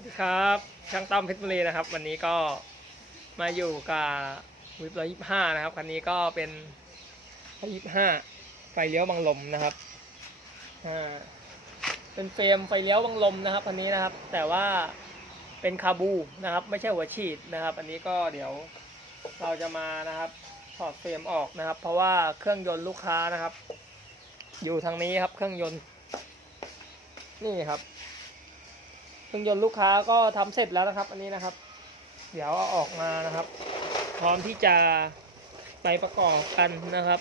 วัสดีครับ ช่างตั้มเพชรบุรีนะครับ วันนี้ก็มาอยู่กับวิบร้อยยี่ห้านะครับคันนี้ก็เป็นยี่ห้าไฟเลี้ยวบังลมนะครับอ่าเป็นเฟรมไฟเลี้ยวบังลมนะครับคันนี้นะครับ แต่ว่าเป็นคาบูนะครับ ไม่ใช่หัวฉีดนะครับ อันนี้ก็เดี๋ยวเราจะมานะครับถอดเฟรมออกนะครับ เพราะว่าเครื่องยนต์ลูกค้านะครับ อยู่ทางนี้ครับเครื่องยนต์ นี่ครับ เครื่องยนต์ลูกค้าก็ทำเสร็จแล้วนะครับ อันนี้นะครับ เดี๋ยวเอาออกมานะครับ พร้อมที่จะไปประกอบกันนะครับ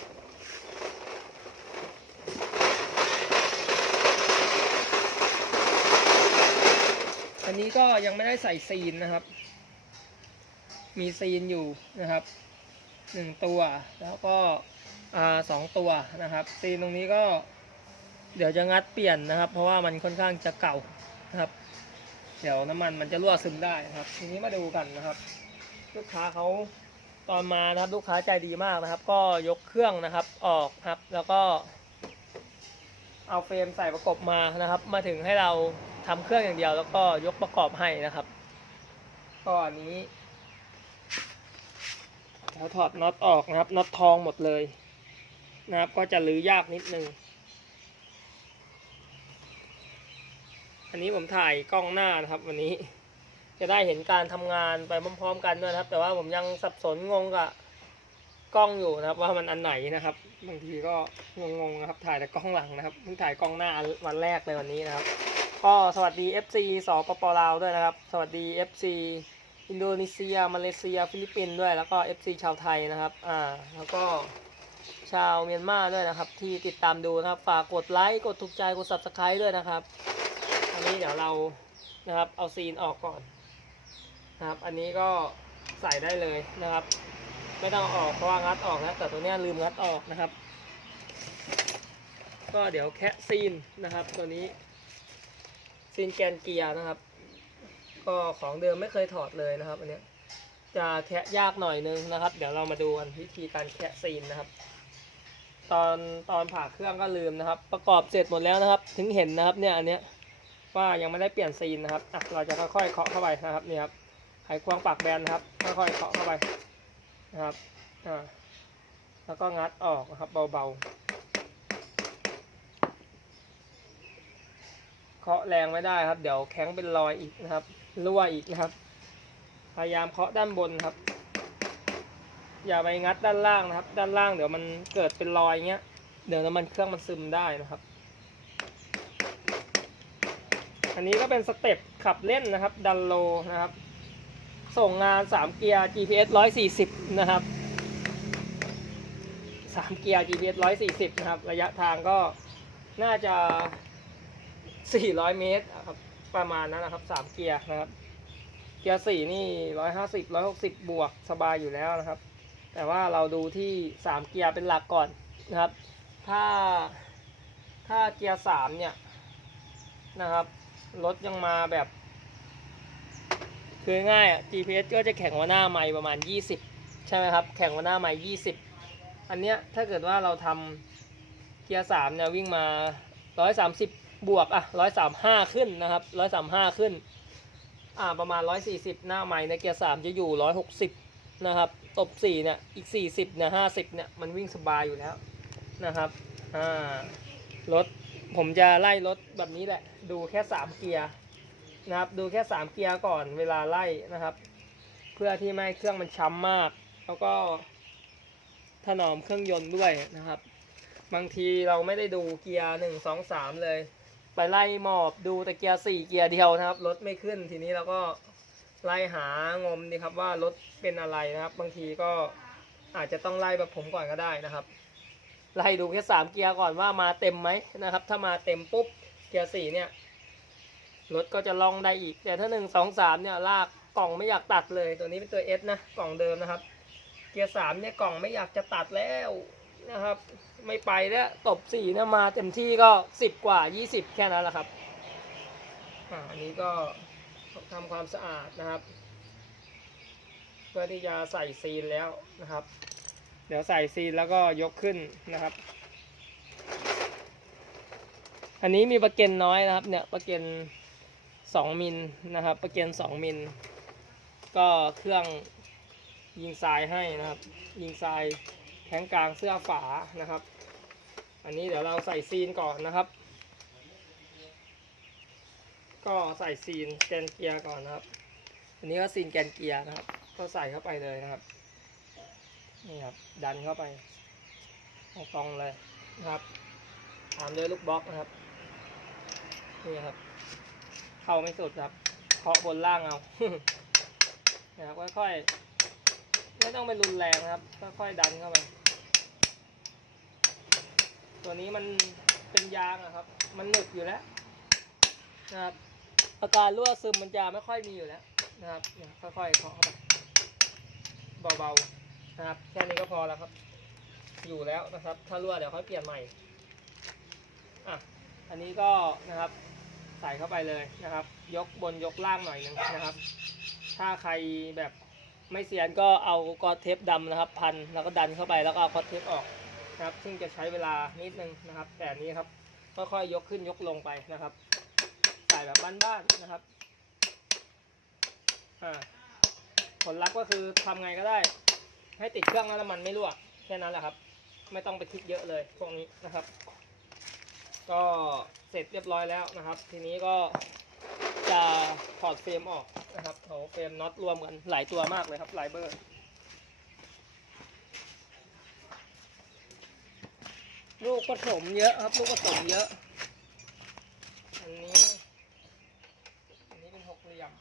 อันนี้ก็ยังไม่ได้ใส่ซีนนะครับ มีซีนอยู่นะครับหนึ่งตัวแล้วก็สองตัวนะครับ ซีนตรงนี้ก็เดี๋ยวจะงัดเปลี่ยนนะครับ เพราะว่ามันค่อนข้างจะเก่านะครับ เดี๋ยวน้ำมันมันจะรั่วซึมได้ครับ ทีนี้มาดูกันนะครับ ลูกค้าเขาตอนมานะครับลูกค้าใจดีมากนะครับ ก็ยกเครื่องนะครับออกครับ แล้วก็เอาเฟรมใส่ประกบมานะครับ มาถึงให้เราทำเครื่องอย่างเดียว แล้วก็ยกประกอบให้นะครับก็อันนี้แล้วถอดน็อตออกนะครับน็อตทองหมดเลยนะครับ ก็จะรื้อยากนิดนึง อันนี้ผมถ่ายกล้องหน้านะครับ วันนี้ จะได้เห็นการทำงานไปพร้อมๆ กันด้วยนะครับ แต่ว่าผมยังสับสนงงกับกล้องอยู่นะครับ ว่ามันอันไหนนะครับ บางทีก็งงๆนะครับ ถ่ายแต่กล้องหลังนะครับเพิ่งถ่ายกล้องหน้าวันแรกเลยวันนี้นะครับ ก็สวัสดี FC สปปลาวด้วยนะครับ สวัสดี FC อินโดนีเซีย มาเลเซีย ฟิลิปปินส์ด้วย แล้วก็ FC ชาวไทยนะครับ อ่า แล้วก็ชาวเมียนมาด้วยนะครับ ที่ติดตามดูนะครับ ฝากกดไลค์ กดถูกใจ กด subscribe ด้วยนะครับ อันนี้เดี๋ยวเรานะครับเอาซีนออกก่อนนะครับ อันนี้ก็ใส่ได้เลยนะครับ ไม่ต้องออกเพราะว่างัดออกนะแต่ตัวเนี้ยลืมงัดออกนะครับ ก็เดี๋ยวแคะซีนนะครับ ตัวนี้ซีนแกนเกียร์นะครับ ก็ของเดิมไม่เคยถอดเลยนะครับอันเนี้ยจะแคะยากหน่อยนึงนะครับ เดี๋ยวเรามาดูกันวิธีการแคะซีนนะครับ ตอนตอนผ่าเครื่องก็ลืมนะครับ ประกอบเสร็จหมดแล้วนะครับ ถึงเห็นนะครับเนี่ยอันเนี้ย ว่ายังไม่ได้เปลี่ยนซีนนะครับอะเราจะค่อยๆเคาะเข้าไปนะครับนี่ครับไขควงปากแบนนะครับค่อยๆเคาะเข้าไปนะครับอ่าแล้วก็งัดออกนะครับเบาๆเคาะแรงไม่ได้ครับ เดี๋ยวแข็งเป็นรอยอีกนะครับรั่วอีกนะครับ พยายามเคาะด้านบนครับ อย่าไปงัดด้านล่างนะครับ ด้านล่างเดี๋ยวมันเกิดเป็นรอยเงี้ยเดี๋ยวน้ำมันเครื่องมันซึมได้นะครับ อันนี้ก็เป็นสเต็ปขับเล่นนะครับ ดันโลนะครับ ส่งงาน 3 เกียร์ GPS 140 นะครับ 3 เกียร์ GPS 140 นะครับ ระยะทางก็น่าจะ 400 เมตรครับ ประมาณนั้นนะครับ 3 เกียร์นะครับ เกียร์ 4 นี่ 150 160 บวกสบายอยู่แล้วนะครับ แต่ว่าเราดูที่ 3 เกียร์เป็นหลักก่อนนะครับ ถ้าถ้าเกียร์ 3 เนี่ยนะครับ รถยังมาแบบ คือง่ายอะ GPS ก็จะแข่งว่าหน้าไม่ประมาณ 20 ใช่ไหมครับ แข่งว่าหน้าไม่20 อันเนี้ยถ้าเกิดว่าเราทำเกียร์3เนี่ยวิ่งมา 130 บวกอะ 135 ขึ้นนะครับ 135 ขึ้น อ่าประมาณ 140 หน้าไม่ในเกียร์3จะอยู่ 160 นะครับตบ4เนี่ยอีก 40เนี่ย50เนี่ยมันวิ่งสบายอยู่แล้วนะครับอ่ารถ ผมจะไล่รถแบบนี้แหละ ดูแค่สามเกียร์นะครับ ดูแค่สามเกียร์ก่อนเวลาไล่นะครับ เพื่อที่ไม่ให้เครื่องมันช้ำมาก แล้วก็ถนอมเครื่องยนต์ด้วยนะครับ บางทีเราไม่ได้ดูเกียร์หนึ่งสองสามเลย ไปไล่หมอบดูแต่เกียร์สี่เกียร์เดียวนะครับ รถไม่ขึ้นทีนี้เราก็ไล่หางมดีครับว่ารถเป็นอะไรนะครับ บางทีก็อาจจะต้องไล่แบบผมก่อนก็ได้นะครับ ไล่ดูแค่สามเกียร์ก่อนว่ามาเต็มไหมนะครับ ถ้ามาเต็มปุ๊บเกียร์สี่เนี่ยรถก็จะลองได้อีก แต่ถ้าหนึ่งสองสามเนี่ยลากกล่องไม่อยากตัดเลยตัวนี้เป็นตัว S นะกล่องเดิมนะครับ เกียร์สามเนี่ยกล่องไม่อยากจะตัดแล้วนะครับ ไม่ไปแล้วตบสี่เนี่ยมาเต็มที่ก็สิบกว่ายี่สิบแค่นั้นแหละครับอ่าอันนี้ก็ทำความสะอาดนะครับเพื่อที่จะใส่ซีนแล้วนะครับ เดี๋ยวใส่ซีนแล้วก็ยกขึ้นนะครับ อันนี้มีประเก็นน้อยนะครับ เนี่ยประเก็นสองมิลนะครับ ประเกนสองมิล ก็เครื่องยิงทรายให้นะครับ ยิงทรายแข้งกลางเสื้อฝานะครับ อันนี้เดี๋ยวเราใส่ซีนก่อนนะครับ ก็ใส่ซีนแกนเกียร์ก่อนนะครับ อันนี้ก็ซีนแกนเกียร์นะครับ ก็ใส่เข้าไปเลยนะครับ นี่ครับ ดันเข้าไปตรงๆเลยนะครับตามด้วยลูกบล็อกนะครับ นี่ครับ เข้าไม่สุดครับ เคาะบนล่างเอา นะครับค่อยๆ ไม่ต้องไปรุนแรงนะครับ ค่อยๆดันเข้าไป ตัวนี้มันเป็นยางอะครับ มันหนึบอยู่แล้วนะครับ อาการรั่วซึมมันจะไม่ค่อยมีอยู่แล้วนะครับ ค่อยๆเคาะเข้าไป เบาๆ นะครับ แค่นี้ก็พอแล้วครับ อยู่แล้วนะครับ ถ้ารั่วเดี๋ยวค่อยเปลี่ยนใหม่อะอันนี้ก็นะครับใส่เข้าไปเลยนะครับ ยกบนยกล่างหน่อยหนึงนะครับ ถ้าใครแบบไม่เซียนก็เอากอเทปดำนะครับ พันแล้วก็ดันเข้าไปแล้วก็เอากอเทปออกนะครับ ซึ่งจะใช้เวลานิดนึงนะครับ แต่นนี้ครับค่อยๆยกขึ้นยกลงไปนะครับ ใส่แบบบ้านๆนะครับอ่าผลลัพธ์ก็คือทำไงก็ได้ ให้ติดเครื่องแล้วน้ำมันไม่รั่วแค่นั้นแหละครับ ไม่ต้องไปคิดเยอะเลยพวกนี้นะครับ ก็เสร็จเรียบร้อยแล้วนะครับ ทีนี้ก็จะถอดเฟรมออกนะครับโหเฟรมน็อตรวมกันหลายตัวมากเลยครับหลายเบอร์ลูกผสมเยอะครับ ลูกผสมเยอะ อันนี้ อันนี้เป็นหกเหลี่ยม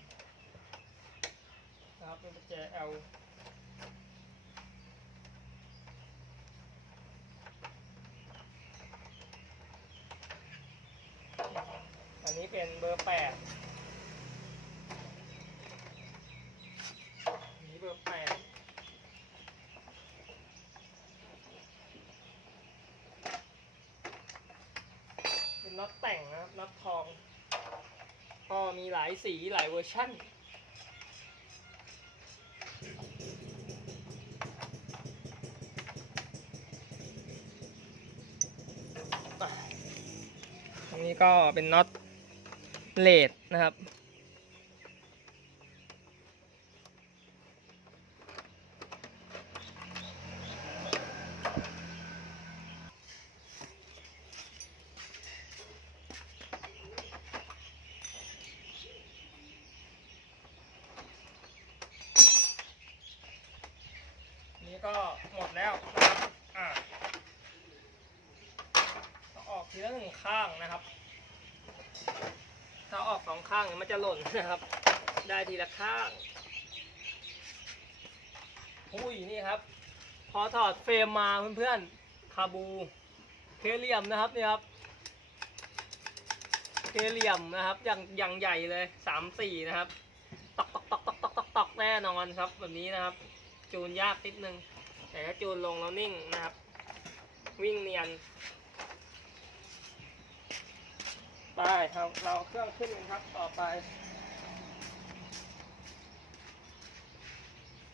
นะครับเป็นประแจ L นี้เป็นเบอร์แปดนนี้เบอร์แปดเป็นน็อตแต่งนะครับน็อตทอง ก็มีหลายสีหลายเวอร์ชั่นอันนี้ก็เป็นน็อต เลดนะครับ นี่ก็หมดแล้วนะครับ อ่าก็ออกทีละหนึ่งข้างนะครับ สองข้างเนี่ยมันจะหล่นนะครับ ได้ทีละข้างอุ้ยนี่ครับ พอถอดเฟรมมาเพื่อนๆคาบูเคเลียมนะครับนี่ครับเคเลียมนะครับอย่างอย่างใหญ่เลยสามสี่นะครับตอกตอกตอกตอกตอกตอกตอกแน่นอนครับแบบนี้นะครับ จูนยากนิดนึงแต่ถ้าจูนลงแล้วนิ่งนะครับ วิ่งเนียน ไปครับเราเครื่องขึ้นครับต่อไป